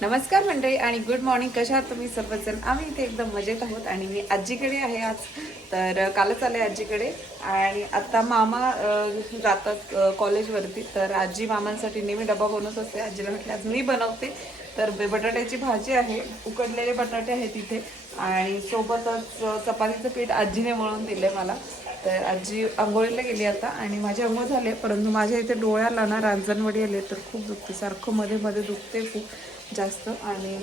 नमस्कार मंडळी आणि गुड मॉर्निंग कशा आहात तुम्ही सर्वजण? आम्ही इथे एकदम मजेत आहोत आणि मी आजीकडे आहे आज. तर कालच आले आजीकडे. आणि आता मामा जातात कॉलेजवरती तर आजी मामांसाठी नेहमी डबा बनवत असते. आजीला म्हटलं आज मी बनवते. तर बे- बटाट्याची भाजी आहे. उकडलेले बटाटे आहेत इथे. आणि सोबतच चपातीचं पीठ आजीने मळून आहे मला. तर आजी आंघोळीला गेली आता. आणि माझे आंघोळ झाले. परंतु माझ्या इथे डोळ्याला ना रांजणवडी आले. तर खूप दुखते. सारखं मध्ये मध्ये दुखते खूप. जास्त. आणि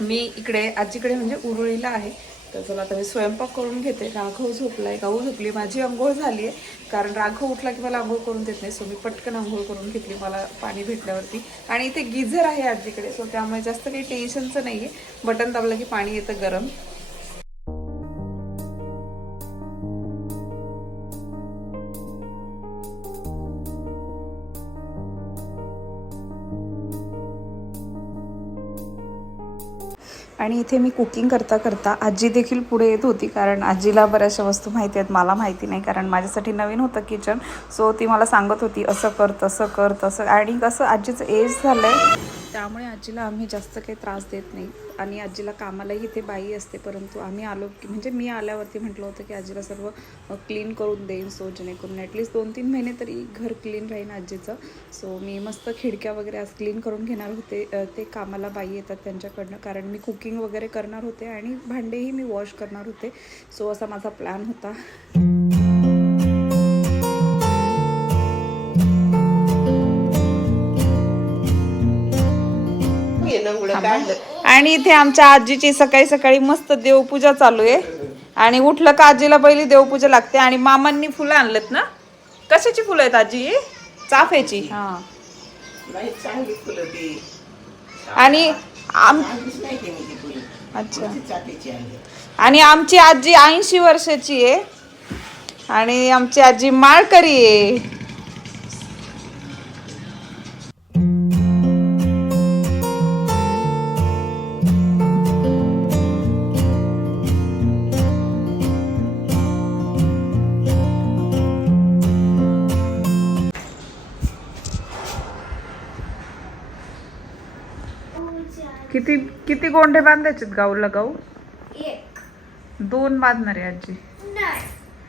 मी इकडे आजीकडे म्हणजे उरुळीला आहे. तर चला आता मी स्वयंपाक करून घेते. राघव आहे गाऊ झोपली. माझी आंघोळ झाली आहे कारण राघव उठला की मला आंघोळ करून देत नाही. सो मी पटकन आंघोळ करून घेतली. मला पाणी भेटल्यावरती. आणि इथे गिझर आहे आजीकडे. सो त्यामुळे जास्त काही टेन्शनचं नाही आहे बटन दाबलं की पाणी येतं गरम. आणि इथे मी कुकिंग करता करता आजी देखील पुढे येत होती कारण आजीला बऱ्याचशा वस्तू माहिती आहेत मला माहिती नाही कारण माझ्यासाठी नवीन होतं किचन सो ती मला सांगत होती असं कर तसं कर तसं. आणि कसं आजीचं एज झालं आहे त्यामुळे आजीला आम्ही जास्त काही त्रास देत नाही. आणि आजीला कामालाही इथे बाई असते परंतु आम्ही आलो की म्हणजे मी आल्यावरती म्हटलं होतं की आजीला सर्व क्लीन करून देईन सो जेणेकरून ॲटलिस्ट दोन तीन महिने तरी घर क्लीन राहीन आजीचं. सो मी मस्त खिडक्या वगैरे आज क्लीन करून घेणार होते ते कामाला बाई येतात त्यांच्याकडनं कारण मी कुकिंग वगैरे करणार होते आणि भांडेही मी वॉश करणार होते. सो असा माझा प्लॅन होता. आणि इथे आमच्या आजीची सकाळी सकाळी मस्त देवपूजा चालू आहे. आणि उठलं का आजीला पहिली देवपूजा लागते. आणि मामांनी फुलं आणलेत ना? कशाची फुलं आहेत आजी? चाफ्याची. हा. आणि आम अच्छा. आणि आमची आजी ऐंशी वर्षाची आहे. आणि आमची आजी माळकरी आहे. गोंडे बांधायचे गाऊला गाऊ एक. दोन बांधणार आहे आजी. नाही.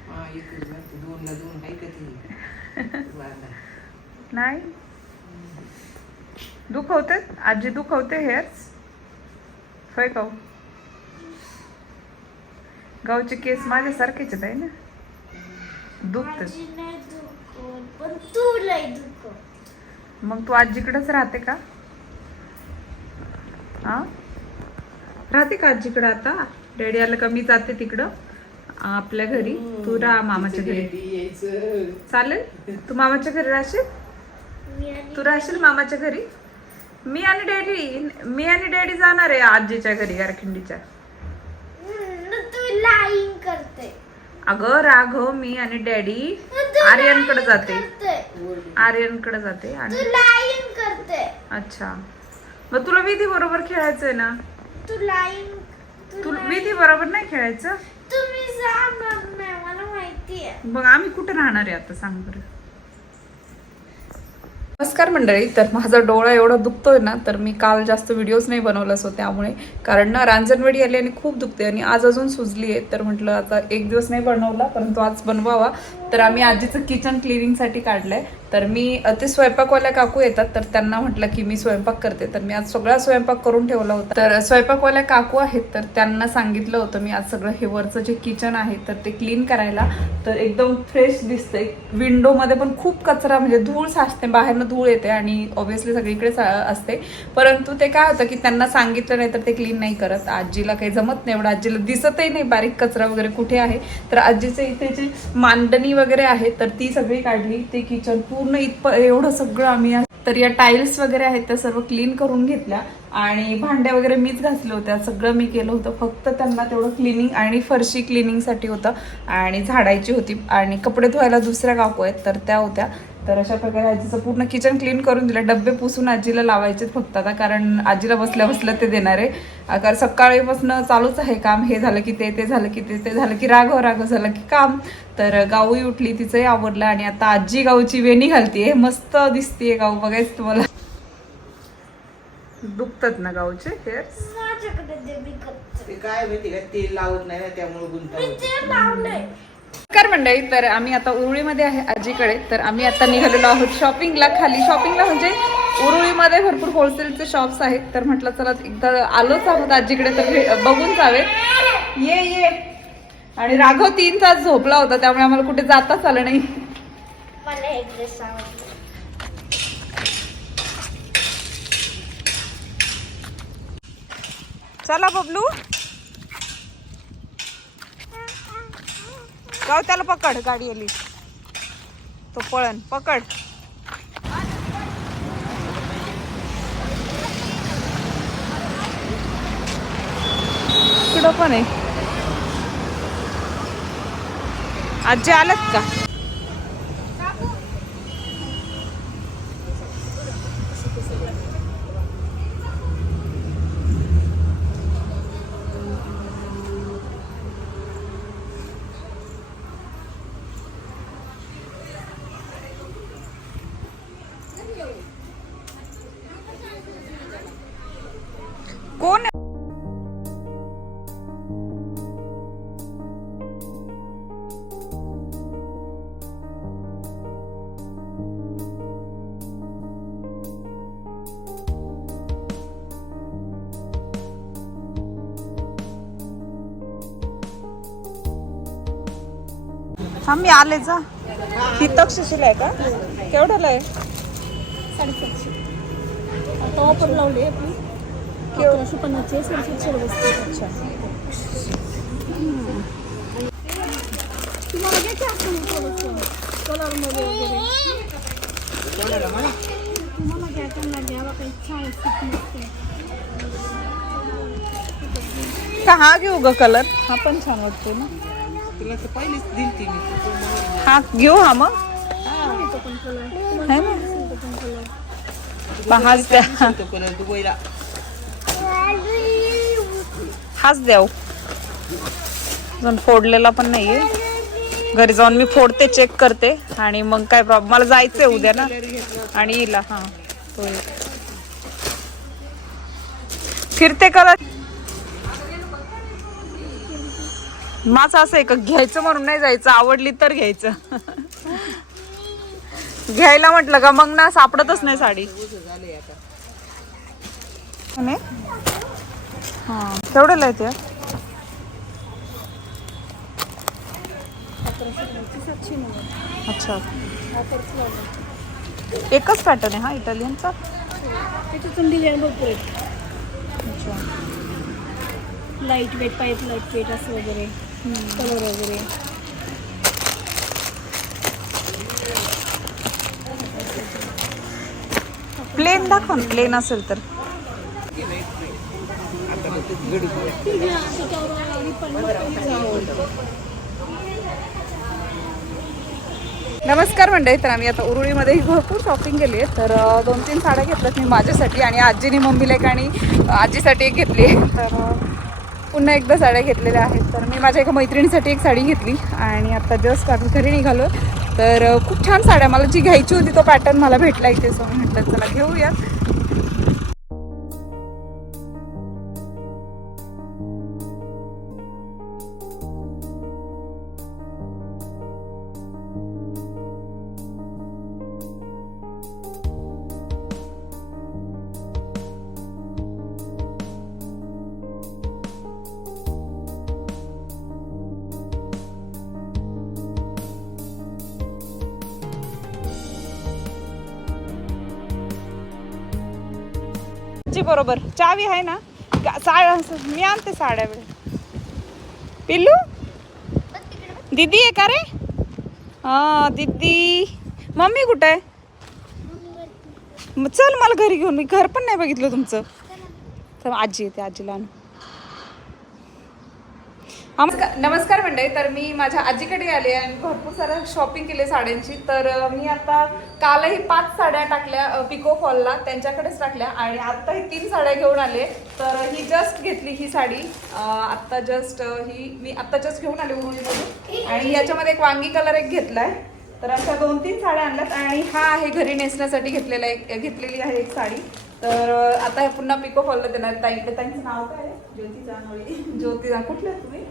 हा इकडे जाते दोनला दोन आहे का ती वादा. नाही? दुखवते आजी दुखवते हेअर्स होय गाऊ गावचे केस माझ्यासारखेच आहेत आहे ना? दुखत माझी नाही दुखत पण तू लय दुखत मग तू आजीकडेच राहते का? हा राहते का आजीकडे आता? डॅडी आलं का मी जाते तिकडं? आपल्या घरी. तू राहा मामाच्या घरी. चालेल? तू मामाच्या घरी राहशील? तू राहशील मामाच्या घरी? मी आणि डॅडी मी आणि डॅडी जाणार आहे आजीच्या घरी गारखिंडीच्या. करते. अगं राघव मी आणि डॅडी आर्यनकडे जाते. आर्यनकडे जाते तू आणि अच्छा. मग तुला विधी बरोबर खेळायचंय ना? तू लाईन तू विधी बरोबर नाही खेळायचं? तुम्ही जाणार नाही मला माहिती आहे. मग आम्ही कुठे राहणार आहे आता सांग बरं. नमस्कार मंडळी तर माझा डोळा एवढा दुखतोय ना तर मी काल जास्त व्हिडिओज नाही बनवला सो त्यामुळे. कारण ना रांजणवेडी आली आणि खूप दुखते आणि आज अजून सुजली आहे तर म्हटलं आता एक दिवस नाही बनवला परंतु आज बनवावा. तर आम्ही आजीचं किचन क्लिनिंगसाठी काढलंय. तर मी ते स्वयंपाकवाल्या काकू येतात तर त्यांना म्हटलं की मी स्वयंपाक करते. तर मी आज सगळा स्वयंपाक करून ठेवला होता. तर स्वयंपाकवाल्या काकू आहेत तर त्यांना सांगितलं होतं मी आज सगळं हे वरचं जे किचन आहे तर ते क्लीन करायला. तर एकदम फ्रेश दिसते विंडोमध्ये पण खूप कचरा म्हणजे धूळ साचते बाहेरनं धूळ येते आणि ऑब्व्हियसली सगळीकडे सा- असते. परंतु ते काय होतं की त्यांना सांगितलं नाही तर ते क्लीन नाही करत. आजीला काही जमत नाही एवढं आजीला दिसतही नाही बारीक कचरा वगैरे कुठे आहे. तर आजीचे इथे जे मांडणी वगैरे आहे तर ती सगळी काढली. ते किचन खूप पूर्ण इतपं एवढं सगळं आम्ही तर या टाईल्स वगैरे आहेत त्या सर्व क्लीन करून घेतल्या. आणि भांड्या वगैरे मीच घासल्या होत्या सगळं मी केलं होतं. फक्त त्यांना तेवढं क्लिनिंग आणि फरशी क्लिनिंगसाठी होतं. आणि झाडायची होती. आणि कपडे धुवायला दुसऱ्या काकू आहेत तर त्या होत्या. तर अशा प्रकारे आजीचं पूर्ण किचन क्लीन करून दिलं. डब्बे पुसून आजीला लावायचे फक्त आता कारण आजीला बसल्या बसल्या ते देणार आहे. कारण सकाळीपासून चालूच आहे काम हे झालं की ते ते झालं की ते ते झालं की राघव राघव झालं की काम. तर गाऊही उठली तिचंही आवडलं आणि आता आजी गाऊची वेणी घालतीये. मस्त दिसतीये गाऊ बघायचं तुम्हाला. दुखतात ना गावचे हेअर काय माहिती का तेल लावत नाही ना त्यामुळे गुंता मी होते. ते लावलंय. नमस्कार मंडळी तर आम्ही आता उरुळीमध्ये आहे आजीकडे. तर आम्ही आता निघालेलो आहोत शॉपिंगला खाली. शॉपिंगला म्हणजे उरुळीमध्ये भरपूर होलसेलचे शॉप्स आहेत. तर म्हटलं चला एकदा आलोच आहोत आजीकडे तर बघून जावे. ये ये. आणि राघव तीन तास झोपला होता त्यामुळे आम्हाला कुठे जाताच आलं नाही. चला बबलू. जाऊ त्याला पकड गाडी आली तो पळण पकड. इकडं पण आहे. आजी आल्यात का? हा मी आले जा. ही तक्षशिला आहे का? केवढ्याला आहे? साडेसातशे. आता ऑफर लावली आहे आपली. अकराशे पन्नासचे साडेसातशे बसते अच्छा. तुम्हाला घ्यायचं आपण थोडंसं. कलरमध्ये वगैरे. तुम्हाला घ्या त्यांना घ्यावा काही छान का हा घेऊ ग कलर. हा पण छान वाटतो ना. तुला तर पहिलीच दिलती मी तू मला हा घेऊ हा मग. कलर है ना? कलर हाच द्या तो कलर दुबईला हाच द्या हो. अजून फोडलेला पण नाहीये. घरी जाऊन मी फोडते चेक करते. आणि मग काय प्रॉब्लेम मला जायचंय उद्या ना. आणि हा. फिरते करत माझं असं आहे का घ्यायचं म्हणून नाही जायचं आवडली तर घ्यायचं. घ्यायला म्हटलं का मग ना सापडतच नाही साडी? हा केवढ्याला सातशे नव्वद अच्छा. एकच पॅटर्न आहे हा इटालियनचा त्याच्यातून डिझाईन भरपूर आहेत. अच्छा. Light weight pipe light weight असं वगैरे. कलर वगैरे. प्लेन दाखव ना प्लेन असेल तर. नमस्कार मंडळी तर आम्ही आता उरुळीमध्ये भरपूर शॉपिंग केली आहे. तर दोन तीन साड्या घेतल्यात मी माझ्यासाठी आणि आजीने मम्मीला एक आणि आजीसाठी एक घेतली आहे. तर पुन्हा एकदा साड्या घेतलेल्या आहेत. तर मी माझ्या एका मैत्रिणीसाठी एक साडी घेतली आणि आता जस्ट आम्ही घरी निघालो. तर खूप छान साड्या. मला जी घ्यायची होती तो पॅटर्न मला भेटला इथे. सो म्हटलं चला घेऊया जी बरोबर. चावी आहे ना? साड्या मी आणते साड्या वेळ. पिल्लू? दीदी आहे का रे? हा दीदी. मम्मी कुठं आहे? मग चल मला घरी घेऊन. मी घर पण नाही बघितलं तुमचं. तर आजी येते आजीला आणून. नमस्कार मंडळी तर मी माझ्या आजीकडे आले आणि भरपूर सारं शॉपिंग केले साड्यांची. तर मी आता कालही पाच साड्या टाकल्या पिको फॉलला त्यांच्याकडेच टाकल्या आणि आत्ता ही तीन साड्या घेऊन आले. तर ही जस्ट घेतली ही साडी. आत्ता जस्ट ही मी आत्ता जस्ट घेऊन आले उरुळीमधून आणि याच्यामध्ये एक वांगी कलर एक घेतला आहे तर अशा दोन तीन साड्या आणल्यात आणि हा आहे घरी नेसण्यासाठी घेतलेला एक घेतलेली आहे एक साडी. तर आता हे पुन्हा पिको फॉलला देणार ताई ताईंचं नाव काय आहे? ज्योती जानवळी ज्योती जान कुठल्या तुम्ही?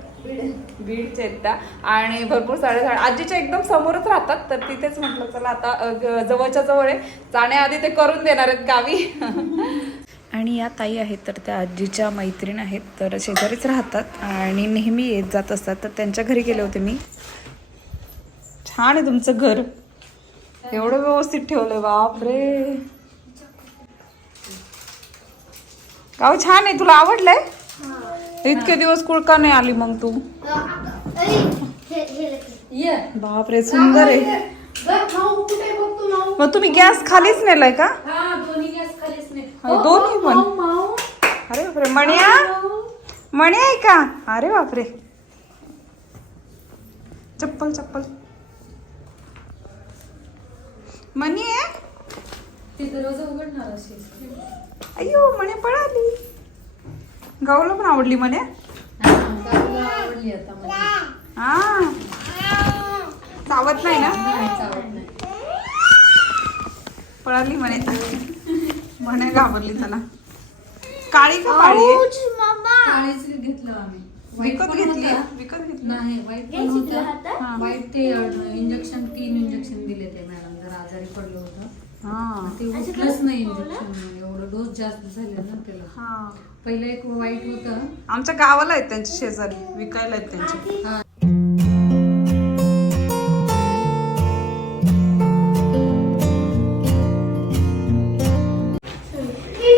बीडचे आहेत त्या आणि भरपूर साड्या झाड. आजीच्या एकदम समोरच राहतात तर तिथेच म्हटलं चला आता जवळच्या जवळ आहे. जाण्याआधी ते करून देणार आहेत गावी. आणि या ताई आहेत तर त्या आजीच्या मैत्रीण आहेत तर शेजारीच राहतात आणि नेहमी येत जात असतात. तर त्यांच्या घरी गेले होते मी. छान आहे तुमचं घर. एवढं व्यवस्थित ठेवलंय बापरे. गाव छान आहे तुला आवडलंय? इतके दिवस कुळ का नाही आली मग तू. बापरे सुंदर आहे. मग तुम्ही गॅस खालीच नेलाय का? दोन्ही पण. अरे बापरे मण्या? मणी आहे का? अरे बापरे. चप्पल चप्पल. मणी आहे अय्यो म्हणे पळाली. गाऊला पण आवडली म्हणे? हा. चावत नाही ना? पळाली म्हणे. म्हणे घाबरली त्याला. काळी का काळी? आहे? घेतलं आम्ही. विकत घेतली? विकत घेतली? नाही वाईट पण होतं. वाईट ते इंजेक्शन तीन इंजेक्शन दिले ते मॅडम जर आजारी पडलं होतं. हा. ते उठलंच नाही इंजेक्शन एवढं डोस जास्त झाले ना त्याला. हा. पहिलं एक वाईट होतं. आमच्या गावाला आहेत त्यांचे शेजारी. विकायला आहेत त्यांचे. हा.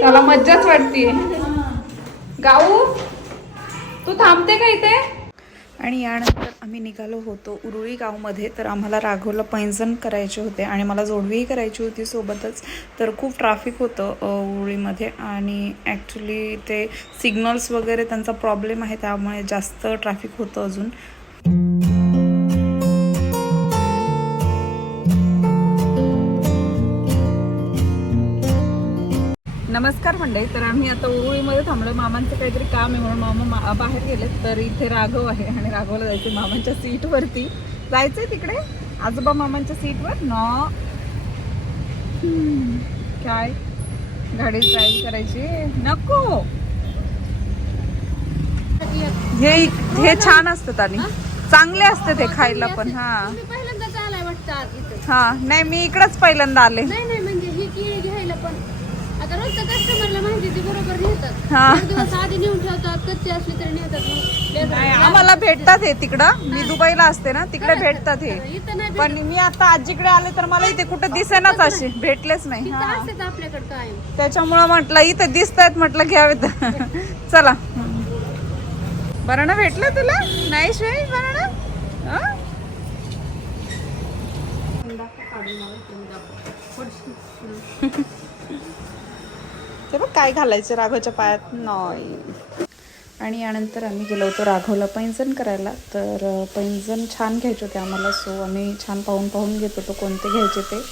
त्याला मज्जाच वाटते. गाऊ तू थांबते का इथे? आणि यानंतर आम्ही निघालो होतो उरुळी गावमध्ये तर आम्हाला राघवला पैंजण करायचे होते आणि मला जोडवीही करायची होती सोबतच. तर खूप ट्रॅफिक होतं उरुळीमध्ये आणि ॲक्च्युली ते सिग्नल्स वगैरे त्यांचा प्रॉब्लेम आहे त्यामुळे जास्त ट्रॅफिक होतं अजून. नमस्कार मंडळी तर आम्ही आता उरुळीमध्ये थांबलो मामांचं काहीतरी काम आहे म्हणून मामा मा- बाहेर गेले तर इथे राघव आहे आणि राघवला जायचं मामांच्या सीटवरती जायचंय तिकडे? आजोबा मामांच्या सीटवर न. काय? गाडी ड्राईव्ह करायची? नको. हे हे छान असतात आणि चांगले असते ते खायला पण हा. इथं. हा नाही मी इकडंच पहिल्यांदा आले. नाही नाही म्हणजे ही घ्यायला पण. आता रोजच्या कस्टमरला माहिती ती बरोबर नेतात. हा. एक दिवस आधी नेऊन ठेवतात कच्ची असली तरी नेतात मग. लेकरं- नाही आम्हाला भेटतात हे तिकडं. मी दुबईला असते ना तिकडे भेटतात हे. इथं नाही पण मी आता आजीकडे आले तर मला इथे कुठे दिसेनाच असे भेटलेच नाही. असतात आपल्याकडे त्याच्यामुळं म्हटलं इथे दिसत आहेत म्हटलं घ्यावेत. चला. बरं ना भेटलं तुला? नाही शिवाय बरं ना. हं? ते बघ काय घालायचं राघवच्या पायात. नाही. आणि यानंतर आम्ही गेलो होतो राघवला पैंजण करायला. तर पैंजण छान घ्यायचे होते आम्हाला. सो आम्ही छान पाहून पाहून घेत होतो कोणते घ्यायचे ते.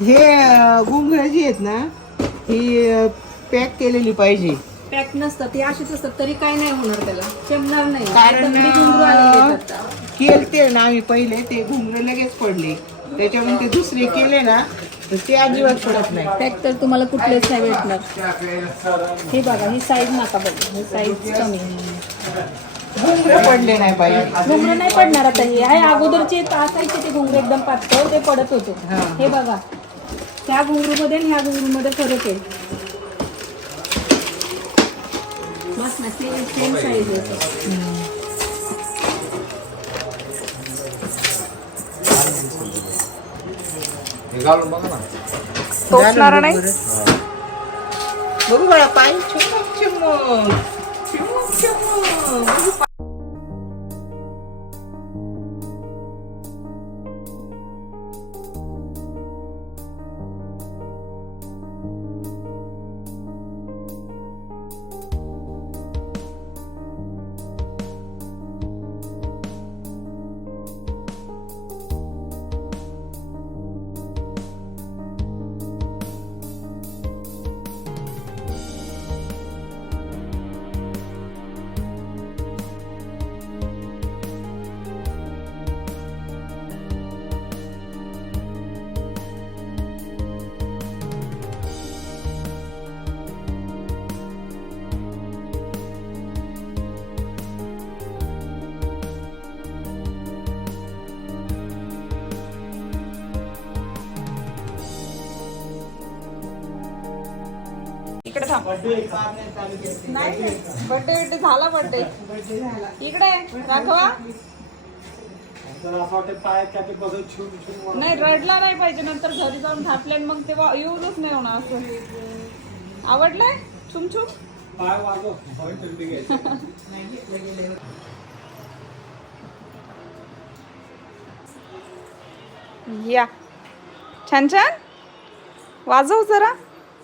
हे घुंगरं जी आहेत ना ही पॅक केलेली पाहिजे. पॅक नसतात ते अशीच असतात तरी काय नाही होणार त्याला. शेमणार नाही. कारण घुंगरू आलेले. केलते ना आम्ही पहिले ते घुंगरं लगेच पडले. त्याच्यामुळे ते दुसरे केले ना तर ते अजिबात पडत नाही. पॅक तर तुम्हाला कुठलेच नाही भेटणार. हे बघा ही साईज नका बघा. ही साईज कमी आहे. घुंगरं पडले नाही पाहिजे घुंगरू नाही पडणार आता हे. आहे अगोदरचे असायचे ते घुंगरू एकदम पातळ ते पडत होते. हे बघा. त्या घुंगरूमध्ये आणि ह्या घुंगरूमध्ये फरक आहे. बस ना सेम सेम साईज आहे टोचणार नाही बघू बघा पाय चिमूक चिमूक थांब. नाही बर्थडे बिड्डे झाला बर्थडे इकडे राघवा. नाही रडला नाही पाहिजे. नंतर घरी जाऊन थापले मग तेव्हा येऊनच नाही होणार असं. आवडलंय? चुमचुम? या. छान छान. वाजव जरा चांगली येते तुम्ही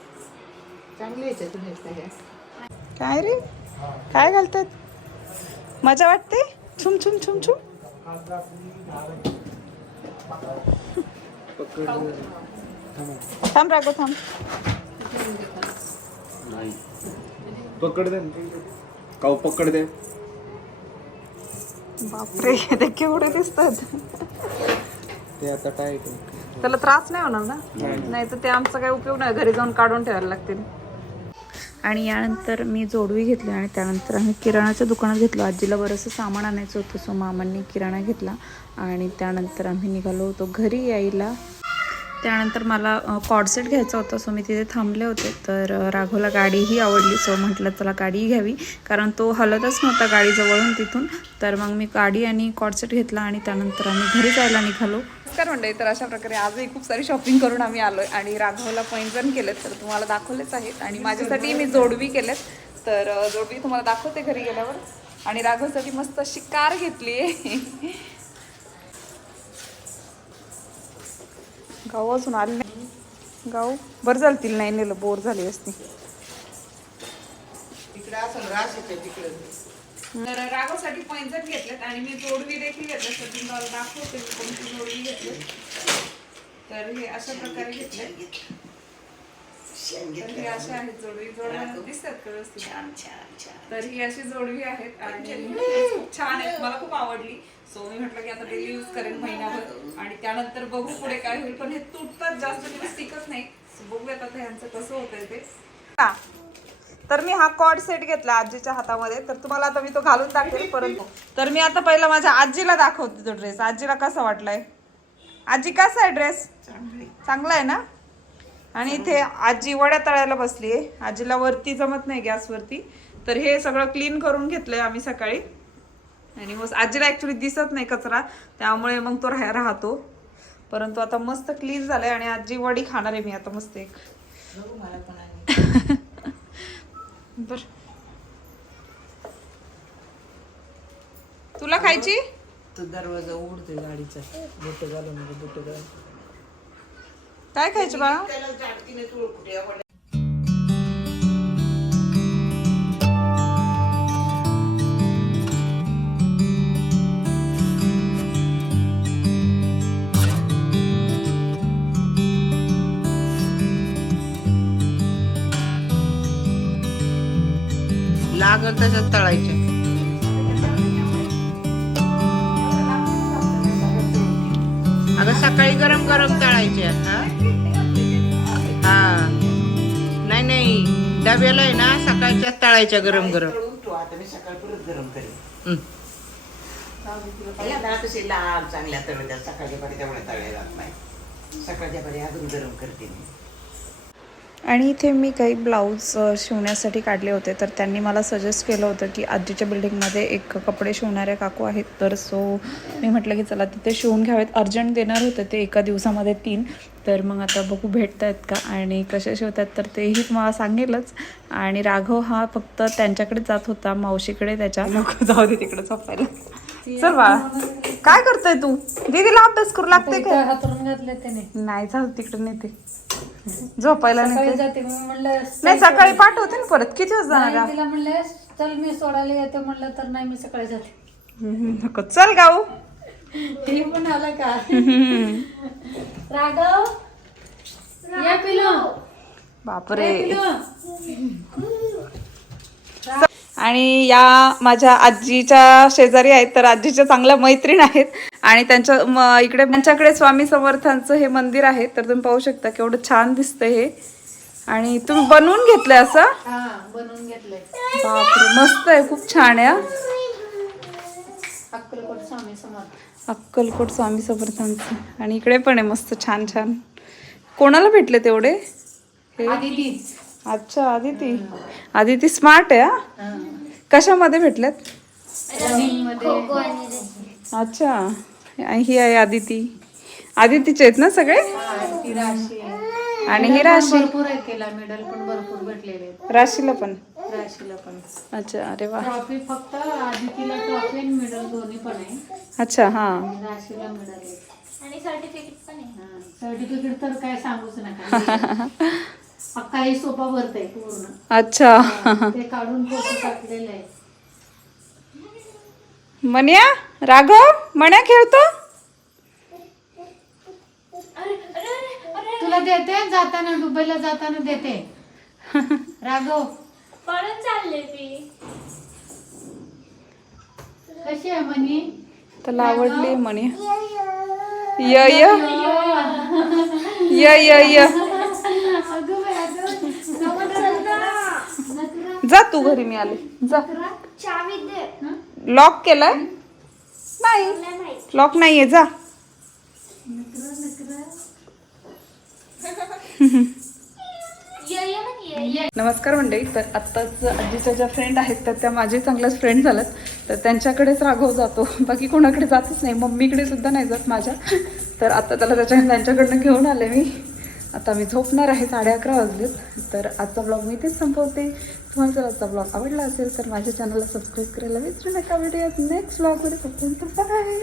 सगळ्या. काय रे? काय घालतात? मजा वाटते? छुम छुम छुम छुम. थांब रागो थांब. पकड दे. काऊ पकड दे. बापरे ते केवढे दिसतात. ते आता टाईट त्याला त्रास नाही होणार ना? नाही. तर ते आमचा काही उपयोग नाही. घरी जाऊन काढून ठेवायला लागतील. आणि यानंतर मी जोडवी घेतली आणि त्यानंतर आम्ही किराणाच्या दुकानात घेतलो. आजीला बरंचसं सामान आणायचं होतं सो मामांनी किराणा घेतला आणि त्यानंतर आम्ही निघालो होतो घरी यायला. त्यानंतर मला कॉडसेट घ्यायचा होता सो मी तिथे थांबले होते. तर राघवला गाडीही आवडली सो म्हटलं चला गाडीही घ्यावी कारण तो हलतच नव्हता गाडीजवळून तिथून. तर मग मी गाडी आणि कॉडसेट घेतला आणि त्यानंतर आम्ही घरी जायला निघालो. नमस्कार मंडळी तर अशा प्रकारे आजही खूप सारी शॉपिंग करून आम्ही आलोय आणि राघवला पैंजण केलेत तर तुम्हाला दाखवलेच आहेत. आणि माझ्यासाठी मी जोडवी केलेत. तर जोडवी तुम्हाला दाखवते घरी गेल्यावर. आणि राघवसाठी मस्त अशी कार घेतली आहे गाऊ अजून आले नाही. गाऊ बरं झालं तिला नाही नेलं बोर झाली असती. तिकडे असं राशीच्या तिकडे. तर पैंजण घेतलेत आणि मी जोडवी देखील घेतले तर तुम्हाला दाखवते मी कोणती जोडवी घेतली. तर हे अशा प्रकारे घेतले तर हे असे आहेत जोडवी. जोडव्या दिसतात का व्यवस्थित? तर ही अशी जोडवी आहेत आणि खूप छान आहेत. मला खूप आवडली. सो मी म्हटलं की आता डेली यूज करेन महिनाभर. आणि त्यानंतर बघू पुढे काय होईल. पण हे तुटतात जास्त दिवस टिकत नाही. बघूयात आता ह्यांचं कसं होतंय ते. तर मी हा कॉड सेट घेतला आजीच्या हातामध्ये. तर तुम्हाला आता मी तो घालून दाखवेल परंतु. तर मी आता पहिला माझ्या आजीला दाखवते तो ड्रेस आजीला कसा वाटलाय? आजी कसा आहे ड्रेस चांगला. आहे ना? आणि इथे आजी वड्या तळायला बसली आहे आजीला वरती जमत नाही गॅसवरती. तर हे सगळं क्लीन करून घेतलंय आम्ही सकाळी. आणि मग आजीला ऍक्च्युली दिसत नाही कचरा त्यामुळे मग तो राह राहतो. परंतु आता मस्त क्लीन झालंय आणि आजी वडी खाणार आहे मी आता मस्त एक. बर. तुला खायची? तो दरवाजा उघडतोय गाडीचा. बुट घालून बुट घालून. काय खायचं बाळा? लागल तसंच तळायचे. अगं सकाळी गरम गरम तळायचे हा हा. नाही नाही. डब्याला आहे ना सकाळच्या तळायच्या गरम गरम. आता मी गरम करेन लाल चांगल्या तळल्या सकाळच्या पारी तेवढ्या तळल्या जात नाही. सकाळच्या पारी अजून गरम करते मी. आणि इथे मी काही ब्लाऊज शिवण्यासाठी काढले होते. तर त्यांनी मला सजेस्ट केलं होतं की आजीच्या बिल्डिंगमध्ये एक कपडे शिवणाऱ्या काकू आहेत. तर सो मी म्हटलं की चला तिथे शिवून घ्यावेत. अर्जंट देणार होते ते एका दिवसामध्ये तीन. तर मग आता बघू भेटत आहेत का आणि कसे शिवतात तर तेही तुम्हाला सांगेलच. आणि राघव हा फक्त त्यांच्याकडे जात होता मावशीकडे त्याच्या जाऊ दे तिकडे झोपायला. चल बाळा काय करतोय तू? दीदीला अभ्यास करू लागते का हातरून घातले त्याने. नाही जाऊ तिकडे नेते. झोपायला सकाळी नेते. जाते म्हणलं नाही सकाळी पाठवते ना परत. किती वाजता जाणार नाही, आहे? तिला म्हणलं चल मी सोडायला येते. म्हणलं तर नाही मी सकाळी जाते. हम्म, नको. चल गाऊ. हे पण आलं का? राघव या पिलो. बापरे. आणि या माझ्या आजीच्या शेजारी आहेत तर आजीच्या चांगल्या मैत्रीण आहेत. आणि त्यांच्या म- इकडे त्यांच्याकडे स्वामी समर्थांचं हे मंदिर आहे तर तुम्ही पाहू शकता केवढं छान दिसतंय हे. आणि तुम्ही बनवून घेतलंय असं? हा बनवून घेतलंय. बापरे मस्त आहे खूप छान आहे. अक्कलकोट स्वामी समर्थ. अक्कलकोट स्वामी समर्थांचं. आणि इकडे पण आहे मस्त छान छान. कोणाला भेटले तेवढे? हे? अच्छा आदिती. आदिती स्मार्ट आहे हा? कशामध्ये भेटल्यात. अच्छा. आणि ही आहे आदिती. आदितीचे आहेत ना सगळे? आणि ही राशी? भरपूर आहे केला मेडल पण भरपूर भेटलेले आहेत. राशीला पण? राशीला पण. अच्छा अरे वा. ट्रॉफी फक्त आदितीला ट्रॉफी आणि मेडल दोन्ही पण आहे. अच्छा हा. राशीला मेडल आहे. आणि सर्टिफिकेट पण आहे. सर्टिफिकेट तर काय सांगूच नका. पक्का ही सोपा आहे पूर्ण. अच्छा. ते काढून फोटो टाकलेले आहे मन्या राघव मण्या खेळतो? तुला देते जाताना दुबईला जाताना देते. राघव. पळून चालले मी. कशी आहे मनी? त्याला आवडली मणी य य. य य य अगं बाई, अगं. जा तू घरी मी आले. जा. चावी दे लॉक केलाय? नाही. नाही माहीत लॉक नाहीये जा. नमस्कार मंडळी. तर आत्ताच आजीच्या ज्या फ्रेंड आहेत तर त्या माझे चांगल्याच फ्रेंड झाल्यात. तर त्यांच्याकडेच राघव जातो. बाकी कोणाकडे जातच नाही. मम्मीकडे सुद्धा नाही जात माझ्या. तर आता त्याला त्याच्या त्यांच्याकडनं घेऊन आले मी. आता मी झोपणार आहे साडे अकरा वाजलेत. तर आजचा ब्लॉग मी इथेच संपवते. तुम्हाला जर आजचा ब्लॉग आवडला असेल तर माझ्या चॅनलला सबस्क्राईब करायला विसरू नका. व्हिडिओ नेक्स्ट ब्लॉगमध्ये तोपर्यंत बाय